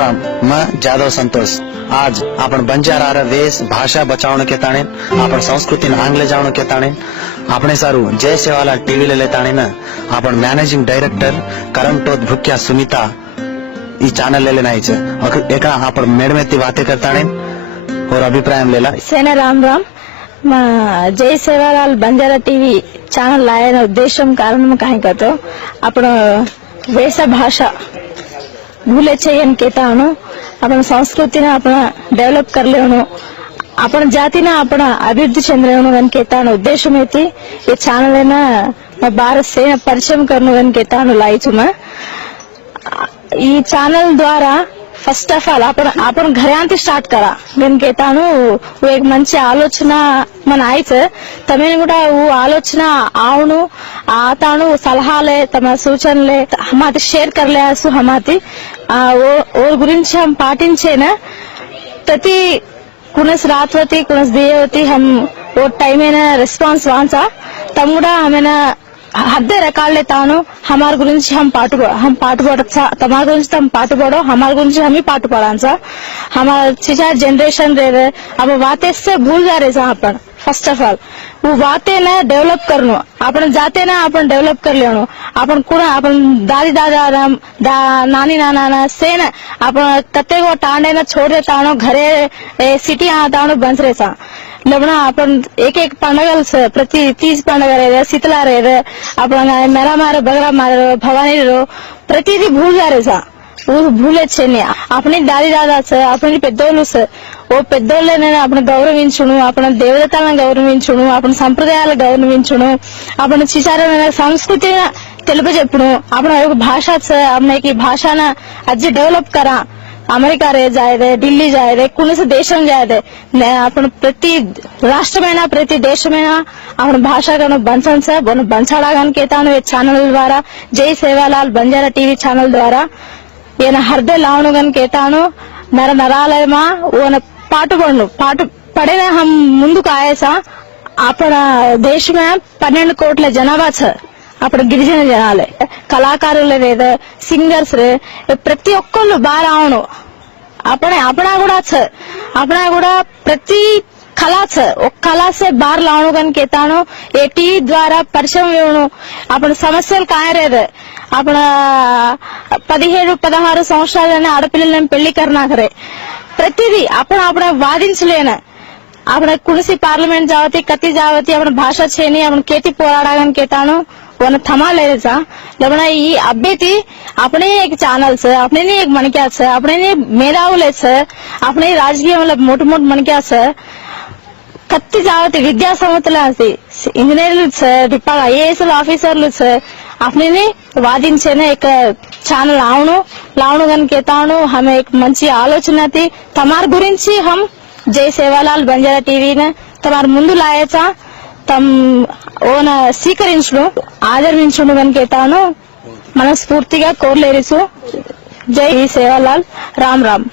राम, मैं जादव संतोष। आज अपन बंजार वेश, भाषा बचाने के ताने अपन संस्कृति आंग ले जाने के ताने अपने सारू जय से टीवी ले लेता ना अपन मैनेजिंग डायरेक्टर करम टोत भुक्या सुमिता ये चैनल ले लेना है और एक आप मेड में बातें करता ने और अभिप्राय लेला सेना राम राम। जय सेवालाल बंजारा टीवी चैनल लाए उद्देश्य कारण कहीं का तो अपना भाषा ભૂલે છે એમ કહેતા હણો આપણા સંસ્કૃતિને આપણા ડેવલપ કરી લેવાનું આપણા જાતિને આપણા અభిવૃદ્ધિ చెందలేను అని కేతాను ఉద్దేశం అయితే ఈ ఛానల్ అయినా మా భారత్ సేన పరిచయం కరను అని కేతాను లాయిచుమా. ఈ ఛానల్ ద్వారా ఫస్ట్ ఆఫ్ ఆల్ అప్పుడు అప్పుడు ఘరాంతి స్టార్ట్ కరా నేను కేతాను ఒక మంచి ఆలోచన మన అయితే తమేను కూడా ఓ ఆలోచన అవును ఆతాను సలహాలే తమ సూచనలే హమాతి షేర్ కర్లే హమాతి. ఓ గురించి हम పాటించేనా? ప్రతి కునస్ రాత్వతి కునస్ దేవతి హమ్ ఓ టైమైన రెస్పాన్స్ వాన్సా? తమ్ముడా ఆమెన హద్దే రకాలే తాను హమార్ గురించి హమ్ పాటు హమ్ పాటు పాడచ్చా? తమార్ గురించి తమ పాటు పాడో హమార్ గురించి హమీ పాటు పాడాన్సా? హమార్ చిచా జనరేషన్ రేవే ఆమె వాతేస్తే భూల్గా అప్పుడు ఫస్ట్ ఆఫ్ ఆల్ વાતેને ડેવલપ કરનો. આપણે જાતેને આપણે ડેવલપ કરી લેણો આપણે ಕೂಡ આપણે દાદી દાદા નાની નાના સેને. આપણે કતેગો ટાંડેને છોડે તાણો ઘરે સિટી આ તાણો બંસરે સા લમણા આપણ એક એક పండగలు ప్రతి తీజ్ పండగ రే శీతలా రే రే આપણા મેરા મારે બગરા મારે, ભવાની રો ప్రతిది భూజారే సా ఊరు భూలే చెన్ని આપણી દાદી દાદા છે, આપણી పెద్దోళ్ళు છે. ఓ పెద్దోళ్ళని అప్పుడు గౌరవించును అప్పుడు దేవతలను గౌరవించును అప్పుడు సంప్రదాయాలు గౌరవించును అప్పుడు చిచారమైన సంస్కృతిని తెలుపజెప్పును. అప్పుడు భాష అమ్మాయికి భాషన అజ్జి డెవలప్ కరా. అమెరికా రే జాయదే ఢిల్లీ జాయదే కునిస దేశం జాయదే. అప్పుడు ప్రతి రాష్ట్రమైనా ప్రతి దేశమైనా అప్పుడు భాషగాను బన్సన్ సార్ బంచాడాగానికి తాను కేతాను ఛానల్ ద్వారా జై సేవాలాల్ బంజారా టీవీ ఛానల్ ద్వారా ఈయన హర్దే లావణుగన్ కేతాను నర నరాలయమా ఓన పాటు పడు పాటు पढ़े ముందు हम ముందుకు ఆయేసా అప్పుడు దేశమే పన్నెండు కోట్ల జనాభా సార్. అప్పుడు గిరిజన జనాలే కళాకారులు లేదా సింగర్స్ ప్రతి ఒక్కళ్ళు బాగా రావను అప్పుడే అప్పుడా కూడా సార్. అప్పుడా కూడా ప్రతి కళా సార్. ఒక కళాసే బార్ లావను కనుక ఎత్తాను ఏ టీవీ ద్వారా పరిచయం ఇవ్వను అప్పుడు సమస్యలు కాయరేదే. అప్పుడు పదిహేడు పదహారు సంవత్సరాలనే ఆడపిల్లలని పెళ్ళి కర్నాకరే. प्रतिदी अपन अपने वादी लेने अपने कुर्सी पार्लमेंट जावती, कति जावती अपने भाषा छेनी अपने केती पोराड़ा केता उन्हें थमा ले सा लेना ये अभी थी अपने एक चैनल से अपने नहीं एक मन क्या से अपने नहीं मेरा उले से अपने राजकीय मतलब मोट मोट मन क्या से, कत्ती जावत विद्या समतला से इंजीनियर से डिपार्टमेंट आईएएस ऑफिसर लुट लावण गन कहता हूँ हमें एक मंची आलोचना थी तमार गुरी हम जय सेवालाल बंजारा टीवी ने तमार मुझे लाया తమ్ ఓన స్వీకరించడం ఆదరించడం కనుకేతాను మనస్ఫూర్తిగా కోర్లేరిసు జై సేవాలాల్ రామ్ రామ్